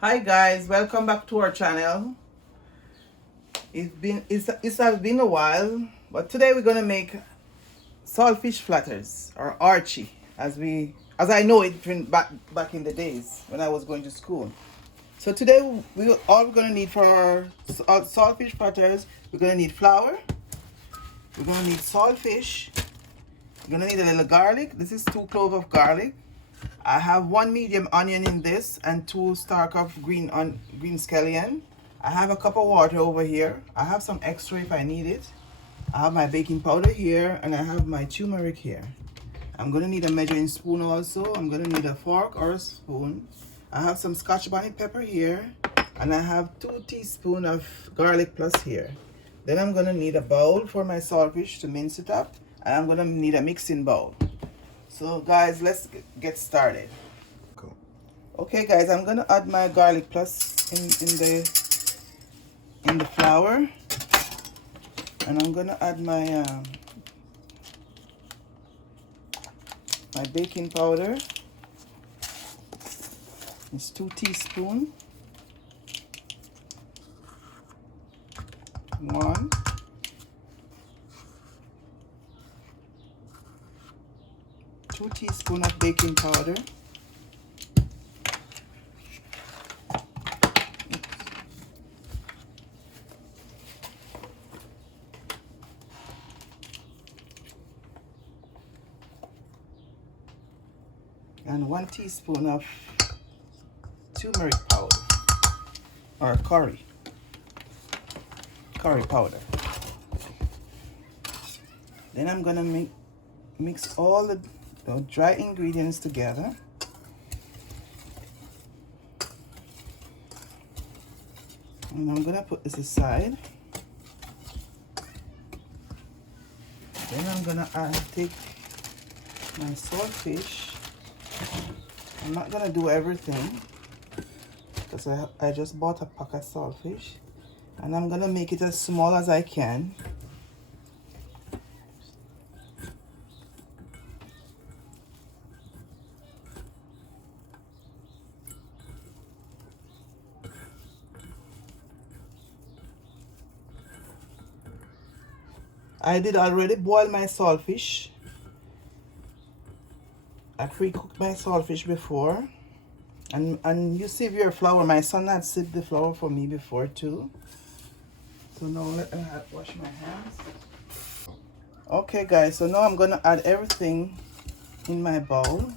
Hi guys, welcome back to our channel. It's has been a while, but today we're gonna make saltfish flatters or archie as I know it from back in the days when I was going to school. So today all we're gonna need for our saltfish flatters, we're gonna need flour, we're gonna need saltfish, we're gonna need a little garlic. This is 2 cloves of garlic. I have 1 medium onion in this and 2 stalks of green scallion. I have a cup of water over here. I have some extra if I need it. I have my baking powder here and I have my turmeric here. I'm gonna need a measuring spoon also. I'm gonna need a fork or a spoon. I have some Scotch bonnet pepper here and I have 2 teaspoons of garlic plus here. Then I'm gonna need a bowl for my saltfish to mince it up, and I'm gonna need a mixing bowl. So guys, let's get started. Cool. Okay guys, I'm gonna add my garlic plus in the flour, and I'm gonna add my my baking powder. It's 2 teaspoons. 1, 2 teaspoons of baking powder. And 1 teaspoon of turmeric powder or curry powder. Then I'm gonna mix all the dry ingredients together. And I'm gonna put this aside. Then I'm gonna take my saltfish. I'm not gonna do everything because I just bought a pack of saltfish, and I'm gonna make it as small as I can. I did already boil my saltfish. I pre-cooked my saltfish before, and you sieve your flour. My son had sieved the flour for me before too. So now let me wash my hands. Okay guys, so now I'm gonna add everything in my bowl.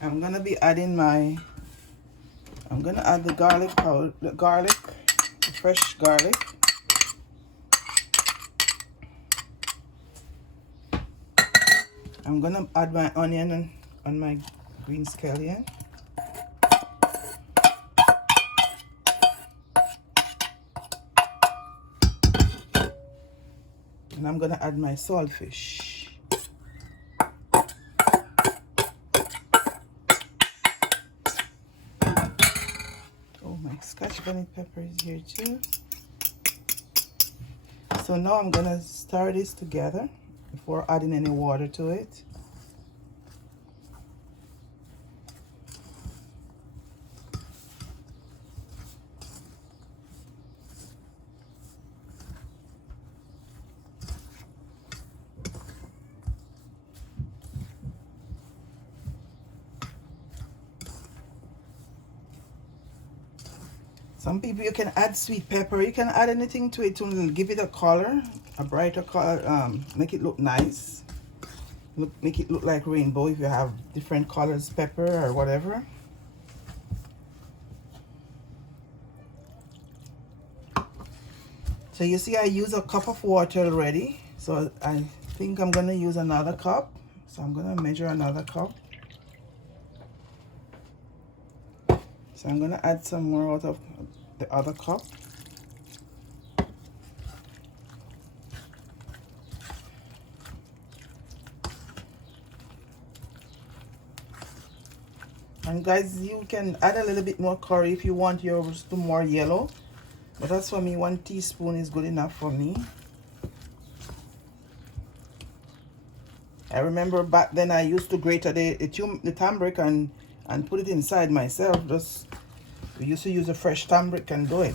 I'm gonna add the garlic powder, the fresh garlic. I'm gonna add my onion and my green scallion. And I'm gonna add my saltfish. Oh, my Scotch bonnet pepper is here too. So now I'm gonna stir this together before adding any water to it. Some people, you can add sweet pepper. You can add anything to it to give it a color, a brighter color, make it look nice. Make it look like rainbow if you have different colors pepper or whatever. So you see I use a cup of water already. So I think I'm gonna use another cup. So I'm gonna measure another cup. So I'm gonna add some more out of the other cup. And guys, you can add a little bit more curry if you want yours to more yellow. But as for me, 1 teaspoon is good enough for me. I remember back then I used to grate the turmeric and put it inside myself. Just we used to use a fresh turmeric and do it.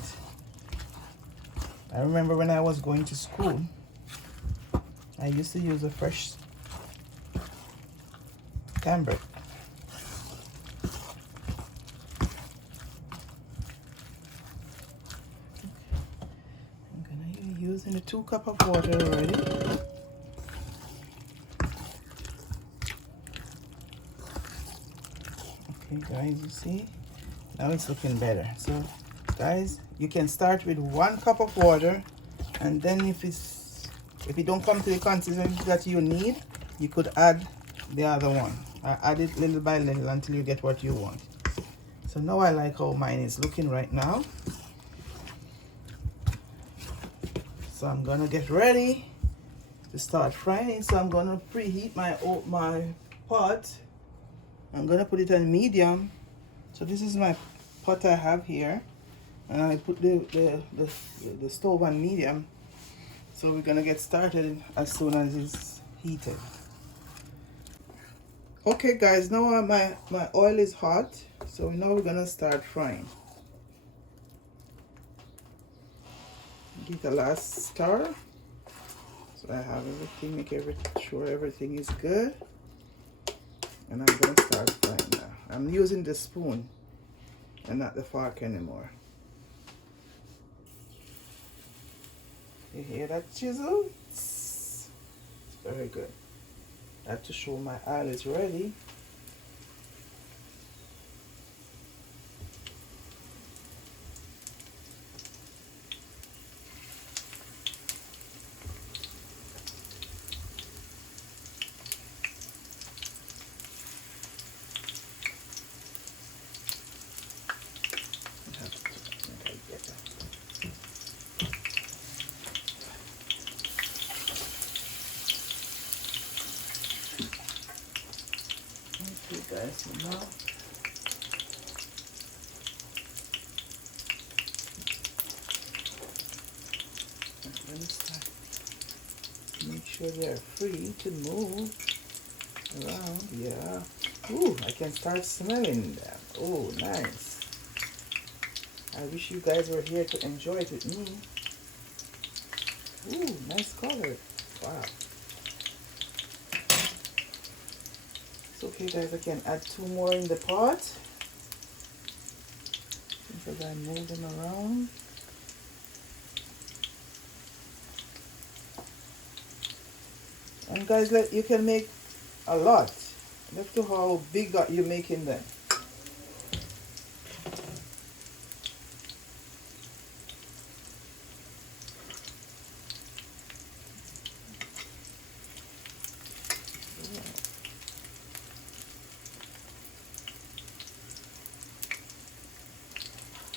I remember when I was going to school, I used to use a fresh turmeric. I'm gonna be using the 2 cups of water already. Okay guys, you see? Now it's looking better. So guys, you can start with 1 cup of water, and then if it don't come to the consistency that you need, you could add the other one. Add it little by little until you get what you want. So now I like how mine is looking right now. So I'm gonna get ready to start frying. So I'm gonna preheat my pot. I'm gonna put it on medium. So this is my pot I have here, and I put the stove on medium. So we're gonna get started as soon as it's heated. Okay guys, now my oil is hot, so now we're gonna start frying. Give a last stir. So I have everything, make sure everything is good, and I'm gonna start frying now. I'm using the spoon and not the fork anymore. You hear that chisel? It's very good. I have to show my oil is ready. Guys, so now I'm going to start. Make sure they're free to move around. Yeah. Ooh, I can start smelling them. Oh, nice. I wish you guys were here to enjoy it with me. Ooh, nice color. Wow. Okay guys, I can add 2 more in the pot because I move them around. And guys, you can make a lot. Look to how big you're making them.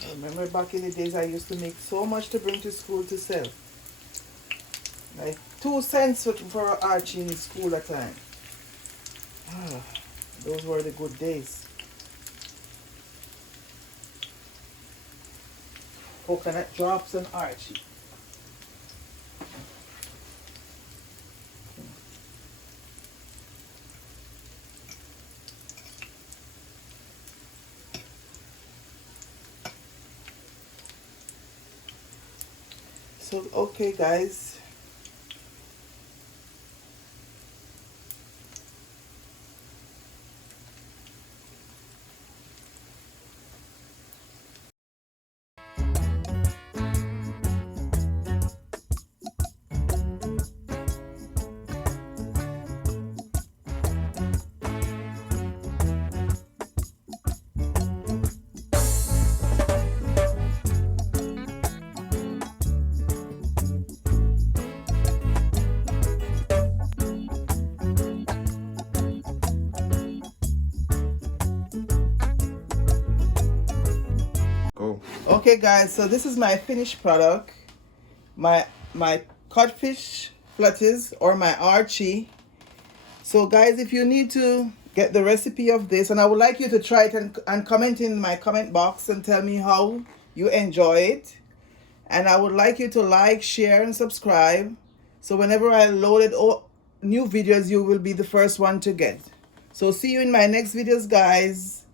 I remember back in the days I used to make so much to bring to school to sell. Like 2 cents for Archie in school at time. Ah, those were the good days. Coconut drops and Archie. So okay guys, okay guys, so this is my finished product, my codfish flitters or my Archie. So guys, if you need to get the recipe of this, and I would like you to try it and comment in my comment box and tell me how you enjoy it. And I would like you to like, share, and subscribe, so whenever I load new videos, you will be the first one to get. So see you in my next videos, guys.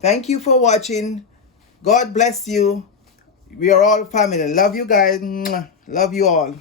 Thank you for watching. God bless you. We are all family. Love you guys. Mwah. Love you all.